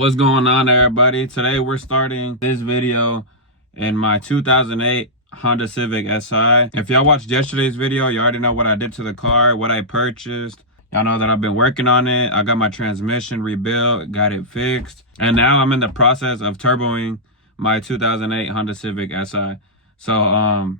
What's going on, everybody? Today we're starting this video in my 2008 Honda Civic Si. If y'all watched yesterday's video, you already know what I did to the car, what I purchased. Y'all know that I've been working on it. I got my transmission rebuilt, got it fixed, and now I'm in the process of turboing my 2008 Honda Civic Si. So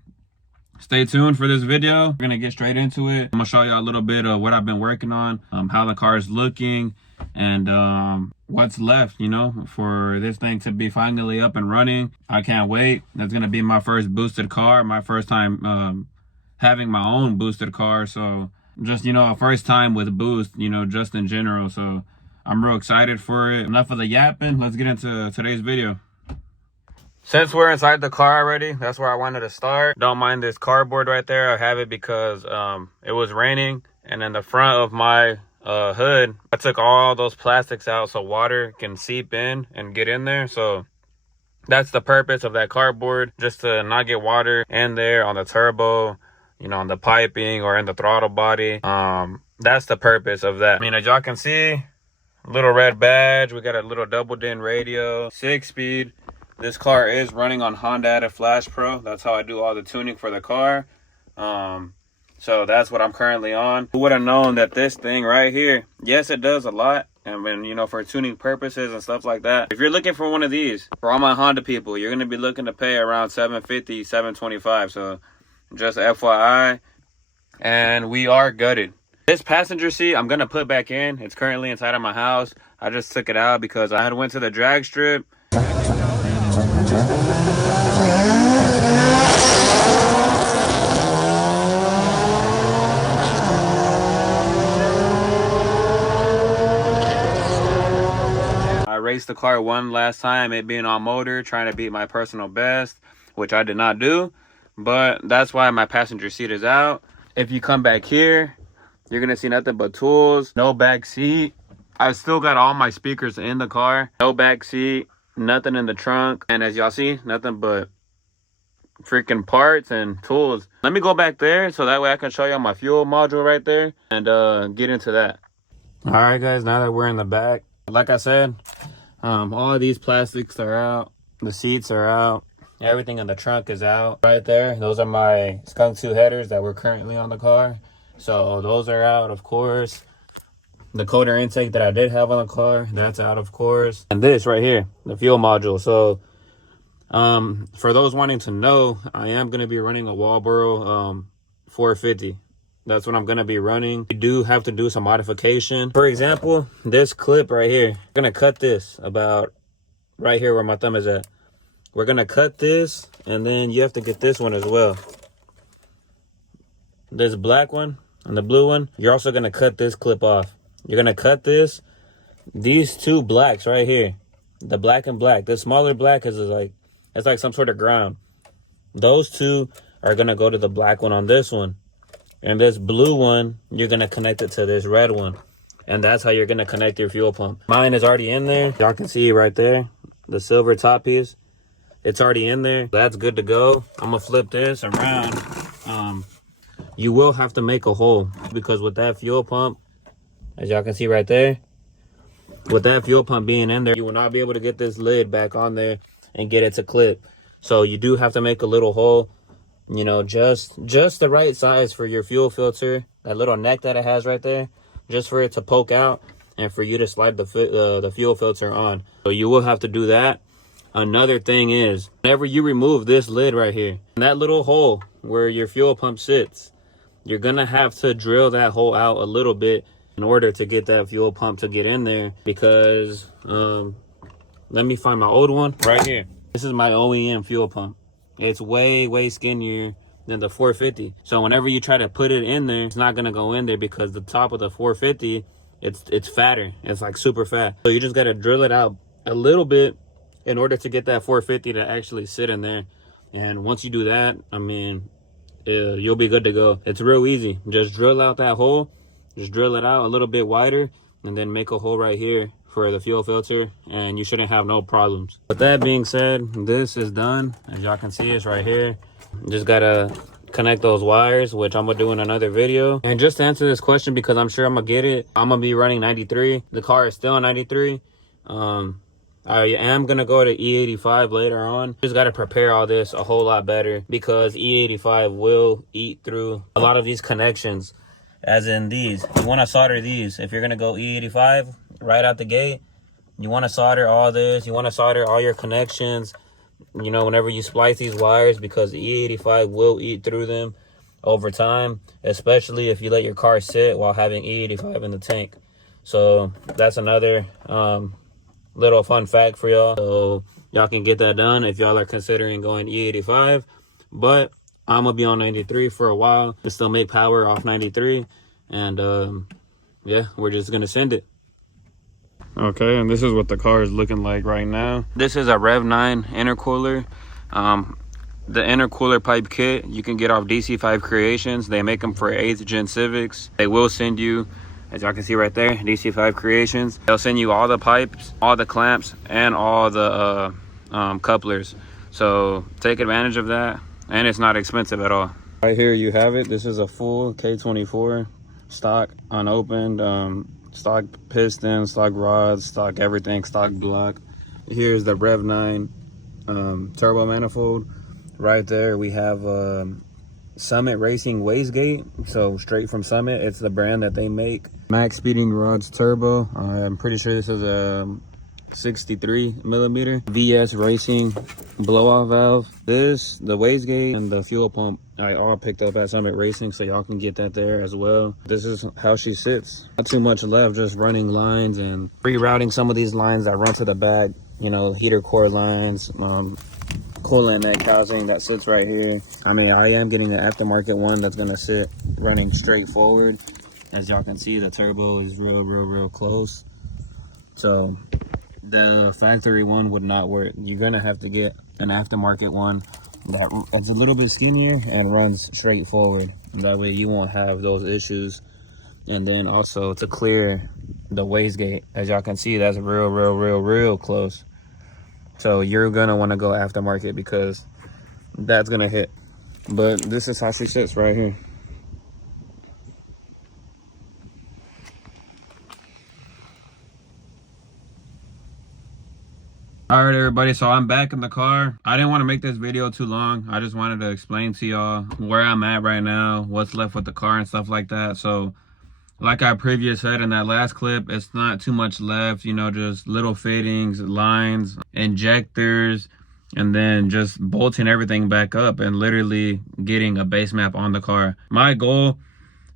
stay tuned for this video. We're gonna get straight into it. I'm gonna show you a little bit of what I've been working on, how the car is looking, and what's left, you know, for this thing to be finally up and running. I can't wait. That's gonna be my first boosted car, my first time having my own boosted car. So just, you know, a first time with boost, you know, just in general. So I'm real excited for it. Enough of the yapping. Let's get into today's video. Since we're inside the car already, that's where I wanted to start. Don't mind this cardboard right there. I have it because it was raining, and in the front of my hood, I took all those plastics out so water can seep in and get in there. So that's the purpose of that cardboard, just to not get water in there on the turbo, you know, on the piping or in the throttle body. That's the purpose of that. I mean, as y'all can see, little red badge. We got a little double din radio, 6-speed. This car is running on Honda Flash Pro. That's how I do all the tuning for the car. So that's what I'm currently on. Who would have known that this thing right here, yes, it does a lot. And when, you know, for tuning purposes and stuff like that. If you're looking for one of these, for all my Honda people, you're going to be looking to pay around $750, $725. So just FYI. And we are gutted. This passenger seat, I'm going to put back in. It's currently inside of my house. I just took it out because I had went to the drag strip. I raced the car one last time, it being on motor, trying to beat my personal best, which I did not do. But that's why my passenger seat is out. If you come back here, you're gonna see nothing but tools, no back seat. I still got all my speakers in the car, no back seat, nothing in the trunk, and as y'all see, nothing but freaking parts and tools. Let me go back there so that way I can show y'all my fuel module right there and get into that. All right, guys, now that we're in the back, like I said, all of these plastics are out, the seats are out, everything in the trunk is out right there. Those are my skunk 2 headers that were currently on the car, so those are out, of course. The coder intake that I did have on the car, that's out, of course. And this right here, the fuel module. So for those wanting to know, I am going to be running a Walboro 450. That's what I'm going to be running. You do have to do some modification. For example, this clip right here, I'm going to cut this about right here where my thumb is at. We're going to cut this, and then you have to get this one as well. This black one and the blue one, you're also going to cut this clip off. You're going to cut these two blacks right here. The black and black. The smaller black is like, it's like some sort of ground. Those two are going to go to the black one on this one. And this blue one, you're going to connect it to this red one. And that's how you're going to connect your fuel pump. Mine is already in there. Y'all can see right there. The silver top piece. It's already in there. That's good to go. I'm going to flip this around. You will have to make a hole. Because with that fuel pump, as y'all can see right there, with that fuel pump being in there, you will not be able to get this lid back on there and get it to clip. So you do have to make a little hole, you know, just the right size for your fuel filter, that little neck that it has right there, just for it to poke out and for you to slide the fuel filter on. So you will have to do that. Another thing is, whenever you remove this lid right here, that little hole where your fuel pump sits, you're gonna have to drill that hole out a little bit in order to get that fuel pump to get in there. Because let me find my old one right here. This is my OEM fuel pump. It's way skinnier than the 450. So whenever you try to put it in there, it's not gonna go in there because the top of the 450, it's fatter. It's like super fat. So you just gotta drill it out a little bit in order to get that 450 to actually sit in there. And once you do that, I mean, you'll be good to go. It's real easy. Just drill out that hole. Just drill it out a little bit wider and then make a hole right here for the fuel filter, and you shouldn't have no problems. With that being said, this is done. As y'all can see, it's right here. Just gotta connect those wires, which I'm gonna do in another video. And just to answer this question, because I'm sure I'm gonna get it, I'm gonna be running 93. The car is still 93. I am gonna go to E85 later on. Just gotta prepare all this a whole lot better because E85 will eat through a lot of these connections, as in these. You wanna solder these. If you're gonna go E85 right out the gate, you wanna solder all this. You wanna solder all your connections, you know, whenever you splice these wires, because E85 will eat through them over time, especially if you let your car sit while having E85 in the tank. So that's another little fun fact for y'all. So y'all can get that done if y'all are considering going E85. But I'm gonna be on 93 for a while to still make power off 93. And yeah, we're just gonna send it. Okay, and this is what the car is looking like right now. This is a Rev 9 intercooler. The intercooler pipe kit you can get off DC5 Creations. They make them for 8th gen Civics. They will send you, as y'all can see right there, DC5 Creations. They'll send you all the pipes, all the clamps, and all the couplers. So take advantage of that, and it's not expensive at all. Right here you have it. This is a full K24 stock, unopened, stock piston, stock rods, stock everything, stock block. Here's the Rev 9 turbo manifold. Right there we have Summit Racing wastegate, so straight from Summit. It's the brand that they make. Max Speeding Rods Turbo. I'm pretty sure this is a 63 millimeter VS Racing blow-off valve. This, the wastegate, and the fuel pump I all picked up at Summit Racing, so y'all can get that there as well. This is how she sits. Not too much left, just running lines and rerouting some of these lines that run to the back, you know, heater core lines, coolant neck housing that sits right here. I mean, I am getting the aftermarket one that's gonna sit running straight forward. As y'all can see, the turbo is real close. So the factory one would not work. You're gonna have to get an aftermarket one that's a little bit skinnier and runs straight forward. That way you won't have those issues. And then also to clear the wastegate, as y'all can see, that's real close. So you're gonna want to go aftermarket because that's gonna hit. But this is how she sits right here. All right, everybody, so I'm back in the car. I didn't want to make this video too long. I just wanted to explain to y'all where I'm at right now, what's left with the car and stuff like that. So like I previously said in that last clip, it's not too much left, you know, just little fittings, lines, injectors, and then just bolting everything back up and literally getting a base map on the car. My goal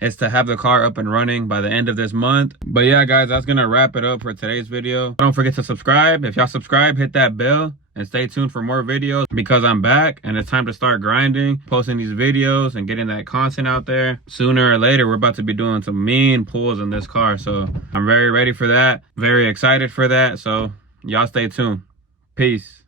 is to have the car up and running by the end of this month. But yeah, guys, that's gonna wrap it up for today's video. Don't forget to subscribe. If y'all subscribe, hit that bell and stay tuned for more videos, because I'm back and it's time to start grinding, posting these videos and getting that content out there. Sooner or later, we're about to be doing some mean pulls in this car. So I'm very ready for that, very excited for that. So y'all stay tuned. Peace.